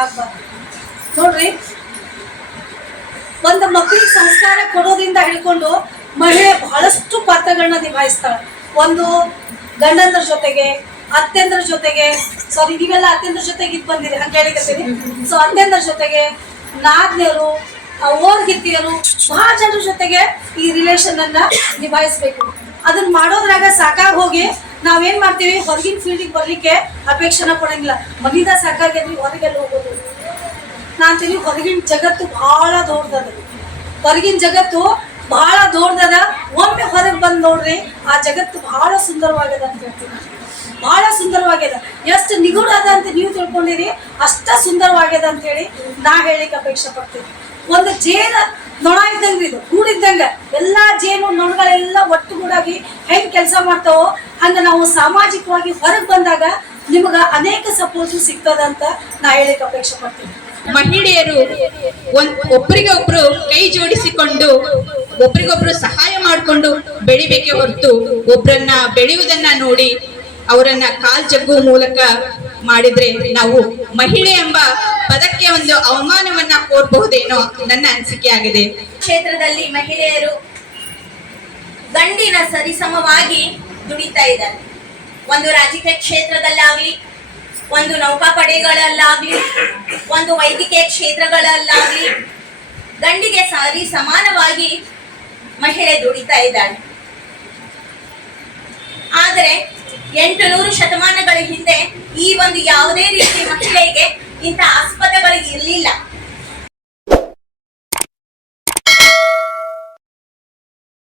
ಆಗ್ಬಾರ್ದು. ನೋಡ್ರಿ, ಒಂದು ಮಕ್ಕಳಿಗೆ ಸಂಸ್ಕಾರ ಕೊಡೋದ್ರಿಂದ ಹಿಡ್ಕೊಂಡು ಮಹಿಳೆ ಬಹಳಷ್ಟು ಪಾತ್ರಗಳನ್ನ ನಿಭಾಯಿಸ್ತಾಳೆ. ಒಂದು ಗಂಡಂದ್ರ ಜೊತೆಗೆ, ಅತ್ತೆಂದ್ರ ಜೊತೆಗೆ, ಸಾರಿ ನೀವೆಲ್ಲ ಅತ್ತೆಂದ್ರ ಜೊತೆಗೆ ಇದು ಬಂದಿರಿ ಹಂಗೆ ಹೇಳಿಕತ್ತೀನಿ. ಸೊ ಅತ್ತೆಂದ್ರ ಜೊತೆಗೆ, ನಾದ್ನೆಯರು, ಓರ್ಗಿತ್ತಿಯರು, ಬಹಳ ಜನರ ಜೊತೆಗೆ ಈ ರಿಲೇಷನ್ ಅನ್ನ ನಿಭಾಯಿಸ್ಬೇಕು. ಅದನ್ನ ಮಾಡೋದ್ರಾಗ ಸಾಕಾಗಿ ಹೋಗಿ ನಾವೇನ್ ಮಾಡ್ತೀವಿ, ಹೊರಗಿನ ಫೀಲ್ಡಿಗೆ ಬರ್ಲಿಕ್ಕೆ ಅಪೇಕ್ಷೆನ ಪಡಂಗಿಲ್ಲ. ಮನಿದ ಸಾಕಾಗಿದ್ರಿ ಹೊರಗೆಲ್ಲ ಹೋಗೋದು. ನಾನು ತಿಳಿ ಹೊರಗಿನ ಜಗತ್ತು ಬಹಳ ದೊಡ್ಡದ. ಹೊರಗಿನ ಜಗತ್ತು ಬಹಳ ದೊಡ್ಡದ. ಒಮ್ಮೆ ಹೊರಗೆ ಬಂದು ನೋಡ್ರಿ, ಆ ಜಗತ್ತು ಬಹಳ ಸುಂದರವಾಗಿದೆ ಅಂತ ಹೇಳ್ತೀನಿ. ಬಹಳ ಸುಂದರವಾಗಿದೆ. ಎಷ್ಟು ನಿಗೂಢ ಅದ ಅಂತ ನೀವು ತಿಳ್ಕೊಂಡಿರಿ, ಅಷ್ಟ ಸುಂದರವಾಗಿದೆ ಅಂತ ಹೇಳಿ ನಾ ಹೇಳಿಕ್ಕೆ ಅಪೇಕ್ಷೆ ಪಡ್ತೀನಿ. ಒಂದು ಜೇನು ನೊಣ ಇದ್ದಂಗ್ರಿ, ಇದು ಕೂಡಿದ್ದಂಗ ಎಲ್ಲಾ ಜೇನು ನೊಣಗಳೆಲ್ಲ ಒಟ್ಟುಗೂಡಾಗಿ ಹೆಂಗ್ ಕೆಲಸ ಮಾಡ್ತಾವೋ ಹಂಗ ನಾವು ಸಾಮಾಜಿಕವಾಗಿ ಹೊರಗೆ ಬಂದಾಗ ನಿಮಗ ಅನೇಕ ಸಪೋರ್ಟ್ ಸಿಗ್ತದ ಅಂತ ನಾ ಹೇಳಿಕ್ಕೆ ಅಪೇಕ್ಷೆ ಪಡ್ತೀನಿ. ಮಹಿಳೆಯರು ಒಬ್ಬರಿಗೊಬ್ರು ಕೈ ಜೋಡಿಸಿಕೊಂಡು ಒಬ್ರಿಗೊಬ್ರು ಸಹಾಯ ಮಾಡಿಕೊಂಡು ಬೆಳಿಬೇಕೆ ಹೊರತು ಒಬ್ರನ್ನ ಬೆಳೆಯುವುದನ್ನ ನೋಡಿ ಅವರನ್ನ ಕಾಲ್ ಜಗ್ಗುವ ಮೂಲಕ ಮಾಡಿದ್ರೆ ನಾವು ಮಹಿಳೆ ಎಂಬ ಪದಕ್ಕೆ ಒಂದು ಅವಮಾನವನ್ನ ಕೋರಬಹುದೇನೋ ನನ್ನ ಅನಿಸಿಕೆ ಆಗಿದೆ. ಕ್ಷೇತ್ರದಲ್ಲಿ ಮಹಿಳೆಯರು ಗಂಡಿನ ಸರಿಸಮವಾಗಿ ದುಡಿತಾ ಇದ್ದಾರೆ. ಒಂದು ರಾಜಕೀಯ ಕ್ಷೇತ್ರದಲ್ಲಾಗ್ಲಿ, ಒಂದು ನೌಕಾಪಡೆಗಳಲ್ಲಾಗ್ಲಿ, ಒಂದು ವೈದ್ಯಕೀಯ ಕ್ಷೇತ್ರಗಳಲ್ಲಾಗ್ಲಿ ಗಂಡಿಗೆ ಸರಿ ಸಮಾನವಾಗಿ ಮಹಿಳೆ ದುಡಿತಾ ಇದ್ದಾಳೆ. ಆದರೆ 800 ಶತಮಾನಗಳ ಹಿಂದೆ ಈ ಒಂದು ಯಾವುದೇ ರೀತಿ ಮಹಿಳೆಗೆ ಇಂಥ